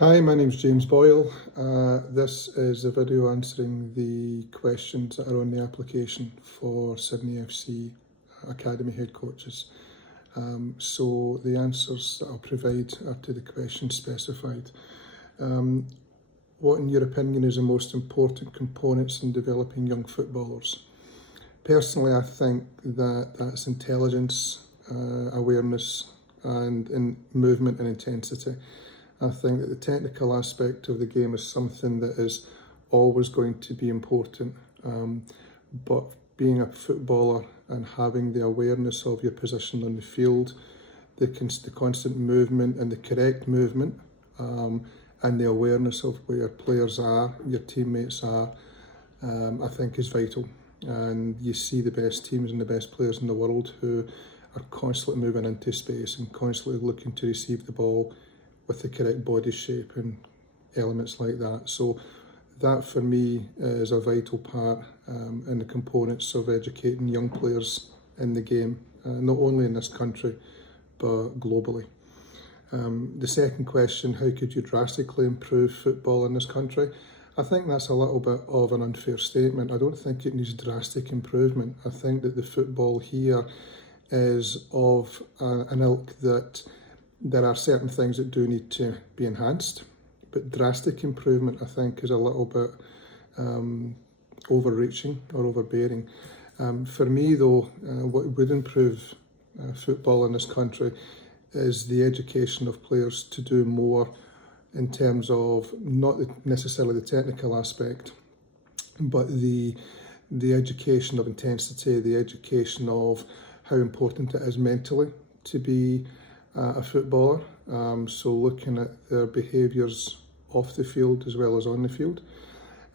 Hi, my name's James Boyle. This is a video answering the questions that are on the application for Sydney FC Academy head coaches. So the answers that I'll provide are to the questions specified. What in your opinion is the most important components in developing young footballers? Personally, I think that that's intelligence, awareness and in movement and intensity. I think that the technical aspect of the game is something that is always going to be important, but being a footballer and having the awareness of your position on the field, the constant movement and the correct movement, and the awareness of where your players are, your teammates are, I think is vital. And you see the best teams and the best players in the world who are constantly moving into space and constantly looking to receive the ball with the correct body shape and elements like that. So that for me is a vital part in the components of educating young players in the game, not only in this country, but globally. The second question, how could you drastically improve football in this country? I think that's a little bit of an unfair statement. I don't think it needs drastic improvement. I think that the football here is of an ilk that there are certain things that do need to be enhanced, but drastic improvement I think is a little bit overreaching or overbearing. For me though, what would improve football in this country is the education of players to do more in terms of not necessarily the technical aspect, but the education of intensity, the education of how important it is mentally to be a footballer, so looking at their behaviours off the field as well as on the field.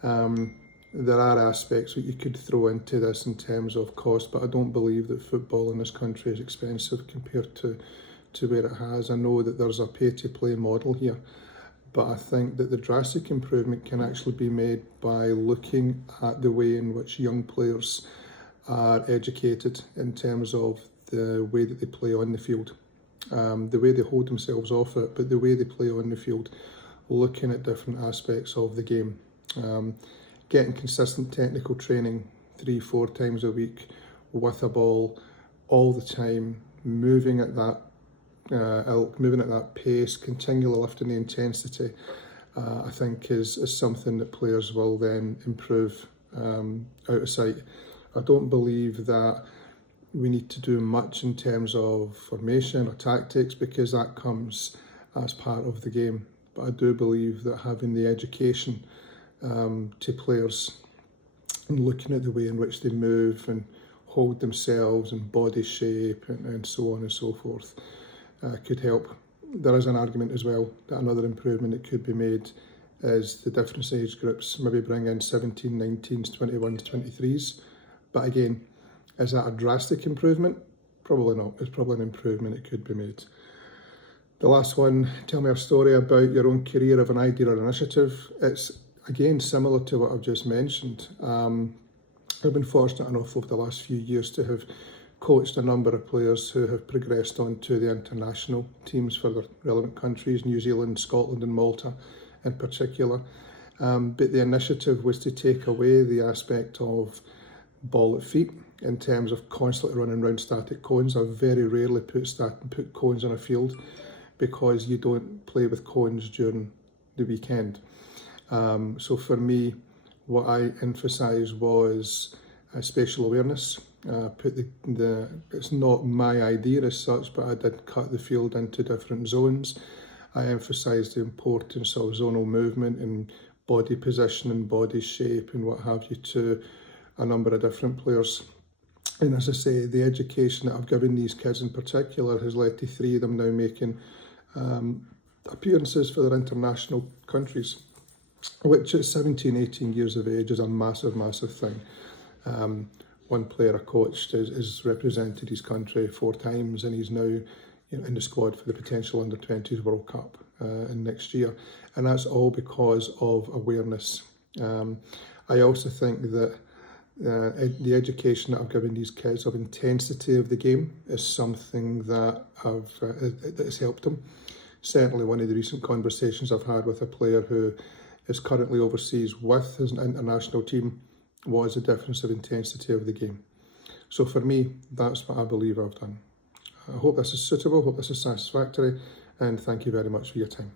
There are aspects that you could throw into this in terms of cost, but I don't believe that football in this country is expensive compared to where it has. I know that there's a pay-to-play model here, but I think that the drastic improvement can actually be made by looking at the way in which young players are educated in terms of the way that they play on the field. The way they hold themselves off it, but the way they play on the field, looking at different aspects of the game. Getting consistent technical training 3-4 times a week with a ball all the time, moving at that ilk, moving at that pace, continually lifting the intensity, I think is something that players will then improve out of sight. I don't believe that we need to do much in terms of formation or tactics because that comes as part of the game. But I do believe that having the education to players and looking at the way in which they move and hold themselves and body shape and so on and so forth could help. There is an argument as well that another improvement that could be made is the different age groups, maybe bring in 17, 19s, 21s, 23s. But again, is that a drastic improvement? Probably not. It's probably an improvement that could be made. The last one, tell me a story about your own career of an idea or initiative. It's again similar to what I've just mentioned. I've been fortunate enough over the last few years to have coached a number of players who have progressed on to the international teams for their relevant countries, New Zealand, Scotland and Malta in particular. But the initiative was to take away the aspect of ball at feet in terms of constantly running around static cones. I very rarely put cones on a field because you don't play with cones during the weekend. So for me, what I emphasised was spatial awareness. It's not my idea as such, but I did cut the field into different zones. I emphasised the importance of zonal movement and body position and body shape and what have you to a number of different players. And as I say, the education that I've given these kids in particular has led to 3 of them now making appearances for their international countries, which at 17, 18 years of age is a massive, massive thing. One player I coached has represented his country 4 times and he's now in the squad for the potential Under-20s World Cup in next year. And that's all because of awareness. I also think that the education that I've given these kids of intensity of the game is something that has helped them certainly one of the recent conversations I've had with a player who is currently overseas with his international team was the difference of intensity of the game. So for me, that's what I believe I've done. I hope this is suitable, hope this is satisfactory, and thank you very much for your time.